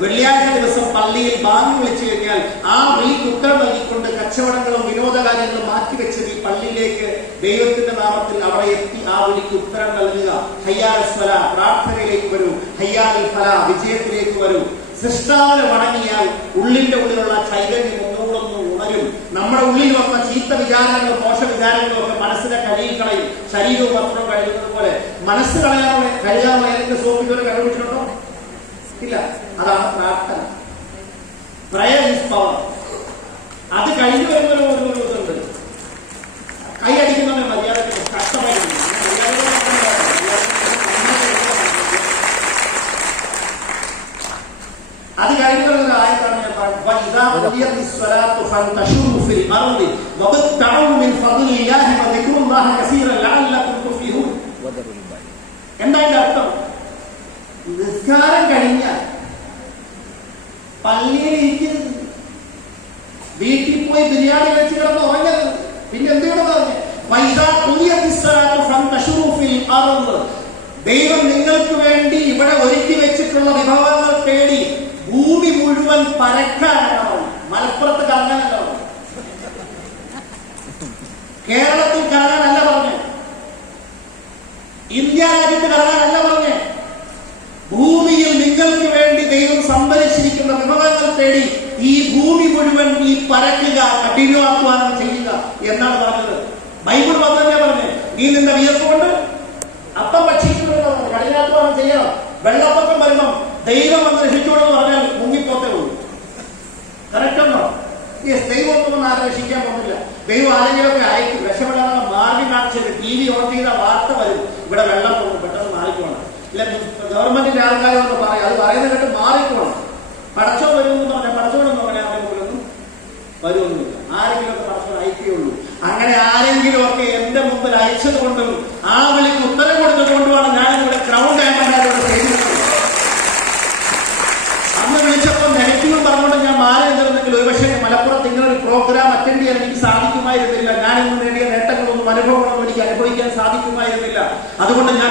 വെള്ളിയാഴ്ച ദിവസം പള്ളിയിൽ ബാങ്ക് വിളിച്ചു കഴിഞ്ഞാൽ ആ വിളിക്ക് ഉത്തരം നൽകിക്കൊണ്ട് കച്ചവടങ്ങളും വിനോദകാര്യങ്ങളും മാറ്റിവെച്ചത് ഈ പള്ളിയിലേക്ക് ദൈവത്തിന്റെ നാമത്തിൽ അവിടെ എത്തി ആ വിളിക്ക് ഉത്തരം നൽകുക. ഹയ്യാൽ സ്വല, പ്രാർത്ഥനയിലേക്ക് വരൂ. ഹയ്യാൽ ഫല, വിജയത്തിലേക്ക് വരൂ. സൃഷ്ടാവിനെ വണങ്ങിയാൽ ഉള്ളിന്റെ ഉള്ളിലുള്ള ചൈതന്യം ഒന്നുകൂടൊന്നും ഉണരും. നമ്മുടെ ഉള്ളിൽ വന്ന ചീത്ത വിചാരങ്ങളും മോശ വിചാരങ്ങളും ഒക്കെ മനസ്സിനെ കഴുകിക്കളയും. ശരീരവും വസ്ത്രവും കഴുകുന്നത് പോലെ മനസ്സ് കഴുകാനുള്ള ഏതെങ്കിലും സോപ്പിൽ കഴിവിച്ചിട്ടുണ്ടോ? ഇല്ല. അതാണ് പ്രാർത്ഥന. Prayer is power. അത് കഴിഞ്ഞു വരുന്ന ഒരു ഇതുണ്ട്. കൈ അടിക്കുന്നവനെ മര്യാദ കഷ്ടമായിരുന്നു. അത് കഴിഞ്ഞുള്ള ആയത്താണ് ഞാൻ പറഞ്ഞത്. എന്താ അതിന്റെ അർത്ഥം? നിസ്കാരം കഴിഞ്ഞാൽ പള്ളിയിൽ ഇരിക്കരുത്, വീട്ടിൽ പോയി ബിരിയാണി വെച്ച് കിടന്ന് ഉറങ്ങരുത്. പിന്നെ എന്തുകൊണ്ട് പറഞ്ഞു? ദൈവം നിങ്ങൾക്ക് വേണ്ടി ഇവിടെ ഒരുക്കി വെച്ചിട്ടുള്ള വിഭവങ്ങൾ തേടി ഭൂമി മുഴുവൻ പരക്കാനല്ല പറഞ്ഞു. മലപ്പുറത്ത് കറങ്ങാനല്ല പറഞ്ഞു, കേരളത്തിൽ കറങ്ങാനല്ല പറഞ്ഞു, ഇന്ത്യ രാജ്യത്ത് കറങ്ങാനല്ല പറഞ്ഞു. ഭൂമിയിൽ നിങ്ങൾക്ക് വേണ്ടി ദൈവം സംഭരിച്ചിരിക്കുന്ന വിഭവങ്ങൾ തേടി ഈ ഭൂമി മുഴുവൻ ഈ പരക്കുക, കഠിനാധ്വാനം ചെയ്യുക എന്നാണ് പറഞ്ഞത്. ബൈബിൾ തന്നെ പറഞ്ഞു, നീ നിന്റെ വിയർപ്പ് കൊണ്ട് അപ്പം ഭക്ഷിക്കുമെന്ന് പറഞ്ഞു. കഠിനാധ്വാനം ചെയ്യണം. വെള്ളപ്പൊക്കം വരുമ്പം ദൈവം വന്ന് രക്ഷിച്ചോടെന്ന് പറഞ്ഞാൽ മുങ്ങിപ്പോത്തേ ഉള്ളൂ. കറക്റ്റോ? ദൈവം ഒന്നും ആരും രക്ഷിക്കാൻ പോകുന്നില്ല. ദൈവം ആരെങ്കിലുമൊക്കെ അയക്കും. രക്ഷപ്പെടാനുള്ള മാർഗം കാണിച്ചത് TV ഓൺ ചെയ്ത വാർത്ത വരും, ഇവിടെ വെള്ളം പോകും, പെട്ടെന്ന് മാറിക്കോണം. ഇല്ല, ഗവൺമെന്റിന്റെ ആൾക്കാരൊന്ന് പറയും, അത് പറയുന്നത് കേട്ട് മാറിക്കോണം. പടച്ചോ വരുമെന്ന് പറഞ്ഞാൽ പടച്ചോടെന്ന് പറഞ്ഞാൽ അവരുടെ മുമ്പിലൊന്നും വരുമൊന്നുമില്ല. ആരെങ്കിലും ഒക്കെ പടച്ചോൻ അയക്കുകയുള്ളൂ. അങ്ങനെ ആരെങ്കിലും ഒക്കെ എന്റെ മുമ്പിൽ അയച്ചത് കൊണ്ടും ആ വിളിക്ക് ഉത്തരം കൊടുത്തത് കൊണ്ടുമാണ് ഞാനിവിടെ ക്രൗഡ് ആയിട്ട് ചെയ്തിട്ടുള്ളത്. അന്ന് വിളിച്ചപ്പോൾ നെഗറ്റീവ് പറഞ്ഞുകൊണ്ട് ഞാൻ മാറി നിന്നിരുന്നെങ്കിൽ ഒരുപക്ഷെ മലപ്പുറത്ത് ഇങ്ങനെ ഒരു പ്രോഗ്രാം അറ്റൻഡ് ചെയ്യാൻ എനിക്ക് സാധിക്കുമായിരുന്നില്ല. ഞാനിന്ന് നേടിയ നേട്ടങ്ങളൊന്നും അനുഭവങ്ങളൊന്നും എനിക്ക് അനുഭവിക്കാൻ സാധിക്കുമായിരുന്നില്ല. അതുകൊണ്ട് ഞാൻ